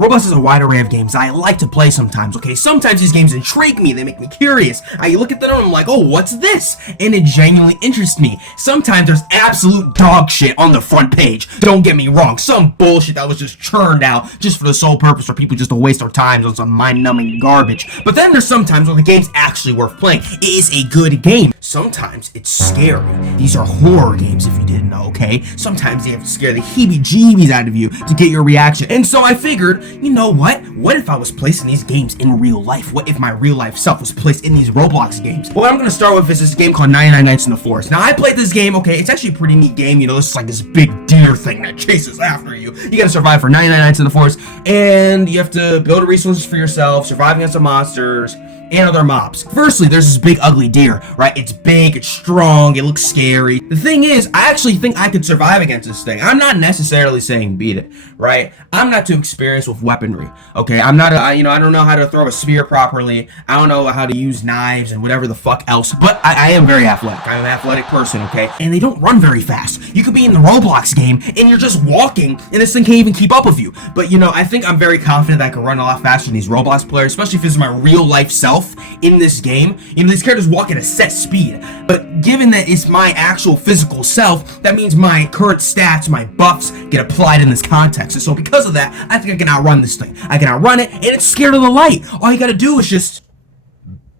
Roblox is a wide array of games I like to play sometimes, okay? Sometimes these games intrigue me, they make me curious. I look at them and I'm like, oh, what's this? And it genuinely interests me. Sometimes there's absolute dog shit on the front page. Don't get me wrong, some bullshit that was just churned out just for the sole purpose for people just to waste their time on some mind-numbing garbage. But then there's sometimes when the game's actually worth playing. It is a good game. Sometimes it's scary. These are horror games, if you didn't know, okay? Sometimes they have to scare the heebie-jeebies out of you to get your reaction. And so I figured, you know what? What if I was placing these games in real life? What if my real life self was placed in these Roblox games? Well, what I'm gonna start with is this game called 99 Nights in the Forest. Now, I played this game, okay? It's actually a pretty neat game. You know, this is like this big deer thing that chases after you. You gotta survive for 99 nights in the forest, and you have to build resources for yourself, survive against the monsters, and other mobs. Firstly, there's this big ugly deer, right? It's big, it's strong, it looks scary. The thing is, I actually think I could survive against this thing. I'm not necessarily saying beat it, right? I'm not too experienced with weaponry, okay? I'm not, I don't know how to throw a spear properly. I don't know how to use knives and whatever the fuck else, but I am very athletic. I'm an athletic person, okay? And they don't run very fast. You could be in the Roblox game, and you're just walking, and this thing can't even keep up with you. But, I think I'm very confident that I can run a lot faster than these Roblox players, especially if this is my real life self in this game. These characters walk at a set speed, but given that it's my actual physical self, that means my current stats, my buffs, get applied in this context. And so because of that, I think I can outrun this thing. I can outrun it, and it's scared of the light. All you gotta do is just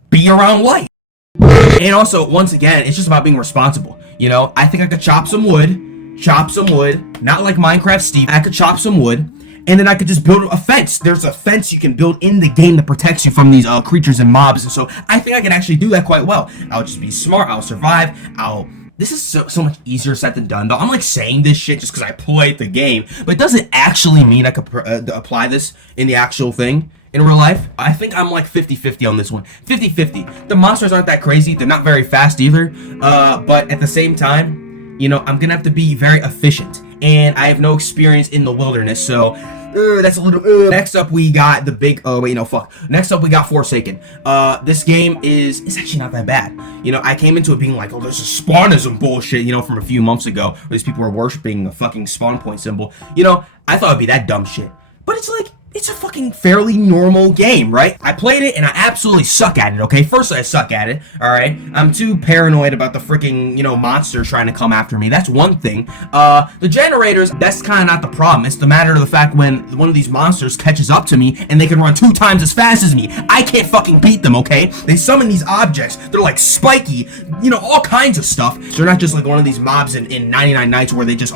be around light. And also, once again, it's just about being responsible. I think I could chop some wood, not like Minecraft Steve. I could chop some wood, and then I could just build a fence. There's a fence you can build in the game that protects you from these creatures and mobs, and so I think I can actually do that quite well. I'll just be smart, I'll survive, This is so much easier said than done, though. I'm like saying this shit just because I played the game, but it doesn't actually mean I could apply this in the actual thing in real life. I think I'm like 50-50 on this one. 50-50. The monsters aren't that crazy, they're not very fast either, but at the same time, I'm gonna have to be very efficient. And I have no experience in the wilderness, so that's a little. Next up, we got the big. Oh wait, no, fuck. Next up, we got Forsaken. This game it's actually not that bad. I came into it being like, oh, there's a spawnism bullshit, from a few months ago, where these people were worshiping a fucking spawn point symbol. I thought it'd be that dumb shit, but it's like. It's a fucking fairly normal game, right? I played it and I absolutely suck at it, okay? Firstly, I suck at it, alright? I'm too paranoid about the freaking, monsters trying to come after me. That's one thing. The generators, that's kind of not the problem. It's the matter of the fact when one of these monsters catches up to me and they can run 2 times as fast as me. I can't fucking beat them, okay? They summon these objects. They're like spiky, all kinds of stuff. They're not just like one of these mobs in 99 Nights where they just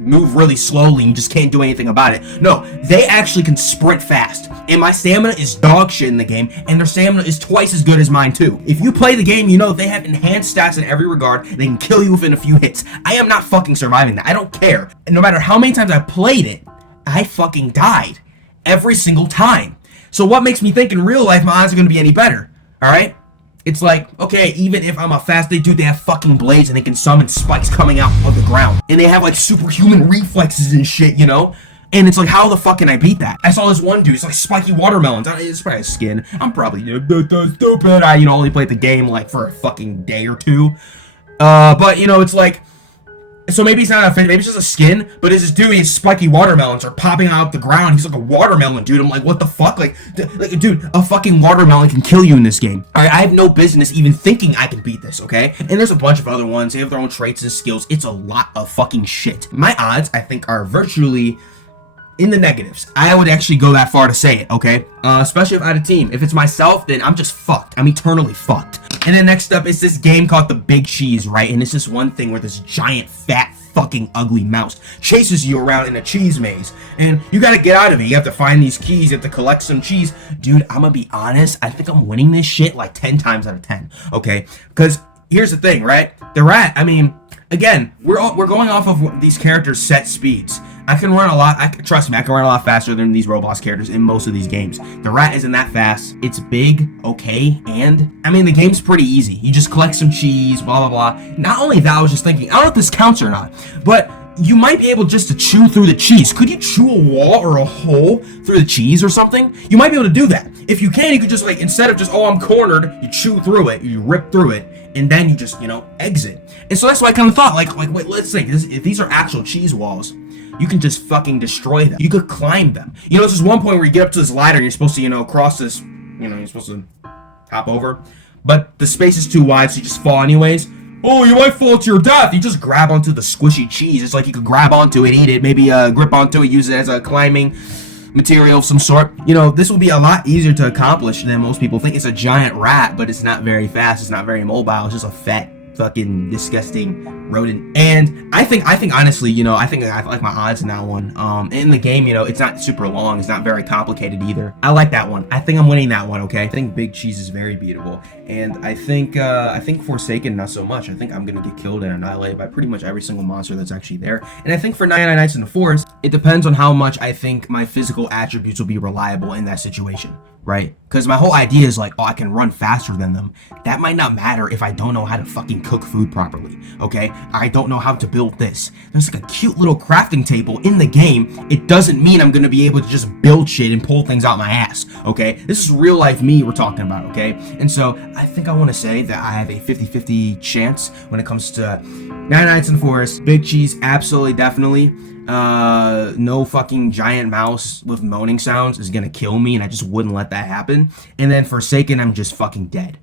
move really slowly and just can't do anything about it. No, they actually can sprint fast. And my stamina is dog shit in the game, and their stamina is twice as good as mine too. If you play the game, they have enhanced stats in every regard. They can kill you within a few hits. I am not fucking surviving that. I don't care. And no matter how many times I played it, I fucking died. Every single time. So what makes me think in real life my odds are gonna be any better? Alright? It's like, okay, even if I'm a fast dude, they have fucking blades and they can summon spikes coming out of the ground. And they have like superhuman reflexes and shit, And it's like, how the fuck can I beat that? I saw this one dude, it's like spiky watermelons. It's probably skin. I'm probably stupid. I, only played the game like for a fucking day or two. But, it's like, so maybe it's not a maybe it's just a skin, but it's this dude, his spiky watermelons are popping out the ground. He's like a watermelon, dude. I'm like, what the fuck? Like, dude, a fucking watermelon can kill you in this game. Alright, I have no business even thinking I can beat this, okay? And there's a bunch of other ones. They have their own traits and skills. It's a lot of fucking shit. My odds, I think, are virtually in the negatives. I would actually go that far to say it, okay? Especially if I had a team. If it's myself, then I'm just fucked. I'm eternally fucked. And then next up is this game called The Big Cheese, right? And it's this one thing where this giant, fat, fucking ugly mouse chases you around in a cheese maze. And you gotta get out of it. You have to find these keys. You have to collect some cheese. Dude, I'm gonna be honest. I think I'm winning this shit like 10 times out of 10, okay? Because here's the thing, right? The rat, again, we're going off of these characters' set speeds. I can run a lot. Trust me, I can run a lot faster than these Roblox characters in most of these games. The rat isn't that fast. It's big, okay, and the game's pretty easy. You just collect some cheese, blah blah blah. Not only that, I was just thinking, I don't know if this counts or not, but you might be able just to chew through the cheese. Could you chew a wall or a hole through the cheese or something? You might be able to do that. If you can, you could just like, instead of just, oh, I'm cornered, you chew through it, you rip through it, and then you just, exit. And so that's what I kind of thought, like wait, let's think, if these are actual cheese walls, you can just fucking destroy them. You could climb them. You know, there's this one point where you get up to this ladder and you're supposed to, you know, cross this, you know, you're supposed to hop over, but the space is too wide, so you just fall anyways. Oh, you might fall to your death. You just grab onto the squishy cheese. It's like you could grab onto it, eat it, maybe grip onto it, use it as a climbing material of some sort. You know, this will be a lot easier to accomplish than most people think. It's a giant rat, but it's not very fast. It's not very mobile. It's just a fat, fucking disgusting rodent. And I think honestly, you know, I think I like my odds in that one. In the game, you know, it's not super long. It's not very complicated either. I like that one. I think I'm winning that one. Okay. I think Big Cheese is very beatable, and I think Forsaken not so much. I think I'm gonna get killed and annihilated by pretty much every single monster that's actually there. And I think for 99 Nights in the Forest, it depends on how much I think my physical attributes will be reliable in that situation, right? Because my whole idea is like, oh, I can run faster than them. That might not matter if I don't know how to fucking cook food properly, okay? I don't know how to build this. There's like a cute little crafting table in the game. It doesn't mean I'm gonna be able to just build shit and pull things out my ass, okay? This is real life me we're talking about, okay? And so I think I want to say that I have a 50-50 chance when it comes to 99 Nights in the Forest. Big Cheese, absolutely, definitely. No fucking giant mouse with moaning sounds is gonna kill me, and I just wouldn't let that happen. And then Forsaken, I'm just fucking dead.